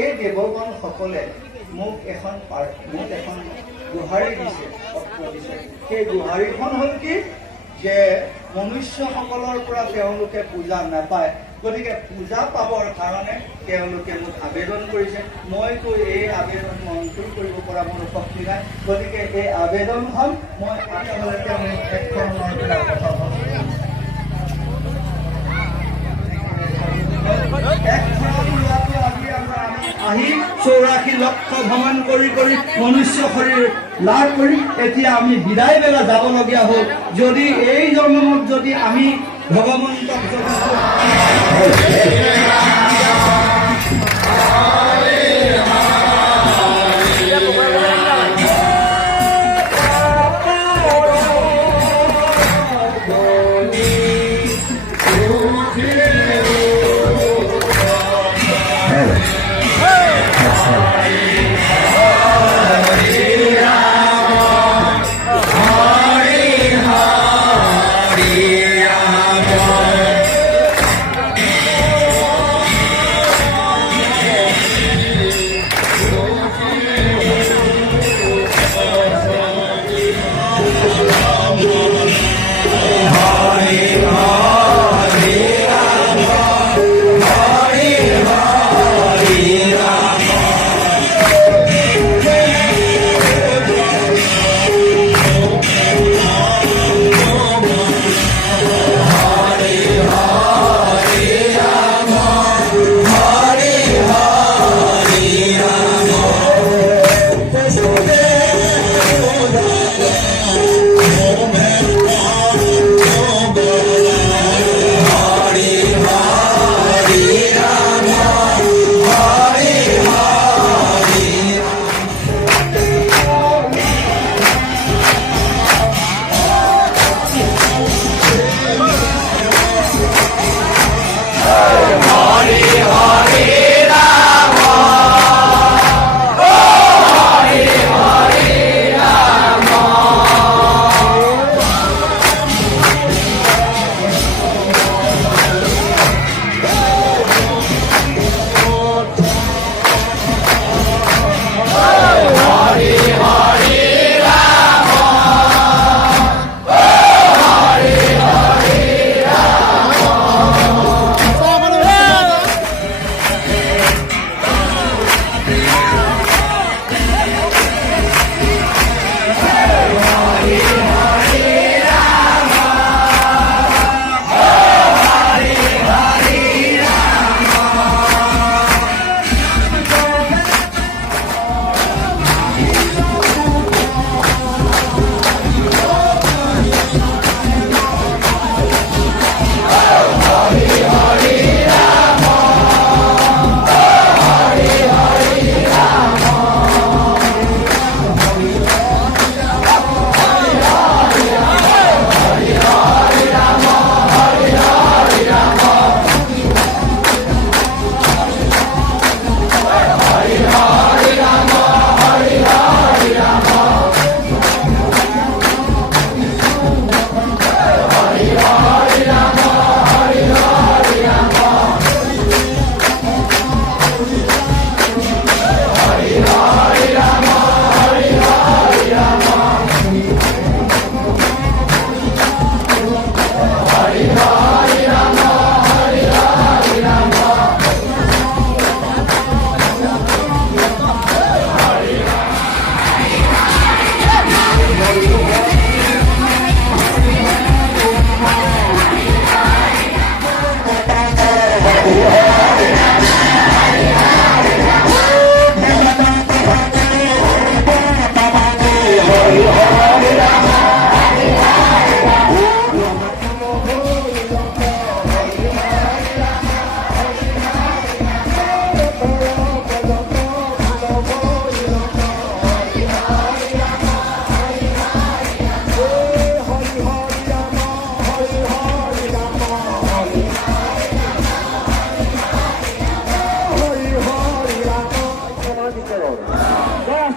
এই দেৱগণসকলে মোক এখন গোহাৰি দিছে, পত্ৰ দিছে। সেই গোহাৰিখন হ'ল কি যে মনুষ্যসকলৰ পৰা তেওঁলোকে পূজা নাপায়, গতিকে পূজা পাবৰ কাৰণে তেওঁলোকে মোক আবেদন কৰিছে। মইতো এই আবেদন মঞ্জুৰ কৰিব পৰা মোৰ শক্তি নাই, গতিকে এই আবেদনখন মই আচলতে তেওঁলোক একধৰণৰ পৰা কথা আহি 84 লক্ষ ভ্ৰমণ কৰি মনুষ্য শৰীৰ লাভ কৰি এতিয়া আমি বিদায় বেলা যাবলগীয়া হ'ল। যদি এই জন্মত যদি আমি ভগৱন্তক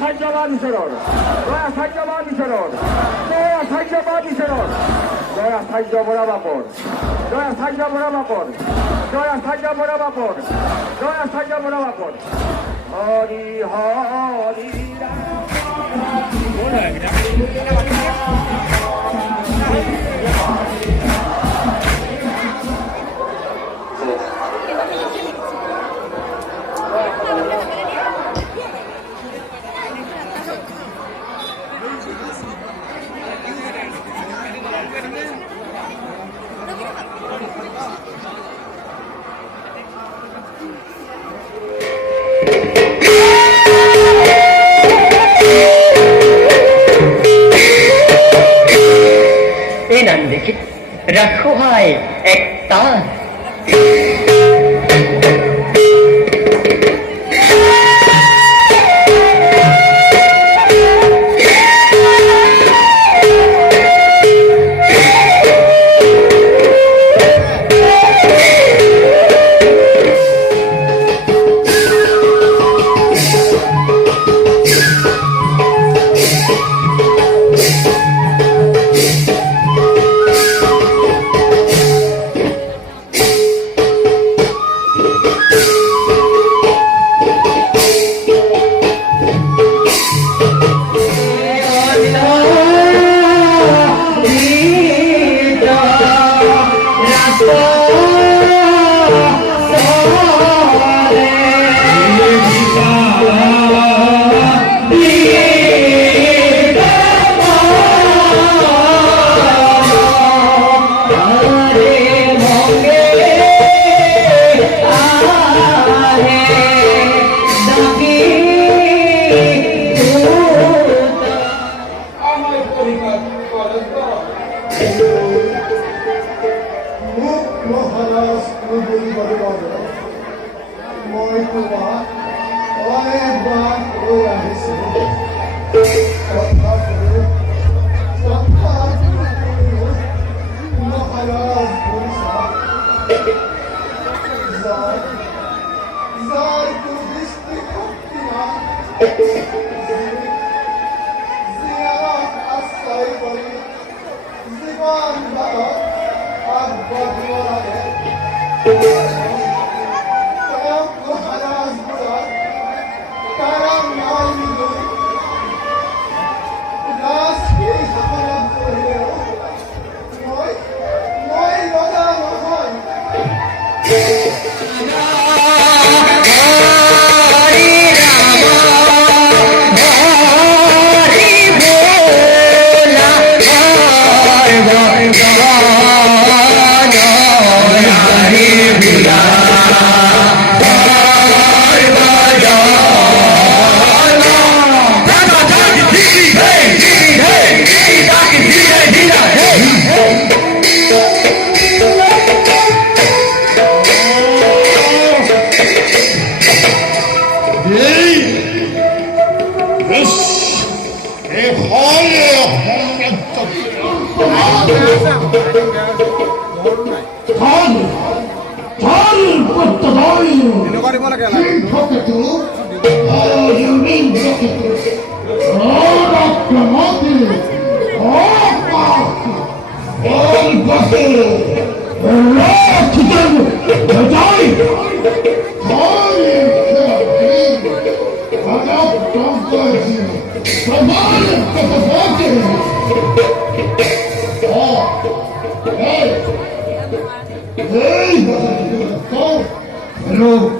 Satyabadi Saron, Jaya Satyabadi Saron, Jaya Satyabadi Saron, Jaya Satyabadi Saron, জয় আচার্য বড় বাপন, জয় আচার্য বড় বাপন। হরি হরি এই নাম দেখি রাখো হয় এক তার মই তোমাক অনেকবার কৈ আহিছো মহারাজ যার কোনো দৃষ্টি শক্তি নাই যি আমাক আশ্ৰয় কৰি জীৱন বাটত আগবাঢ়িব লাগে Hello,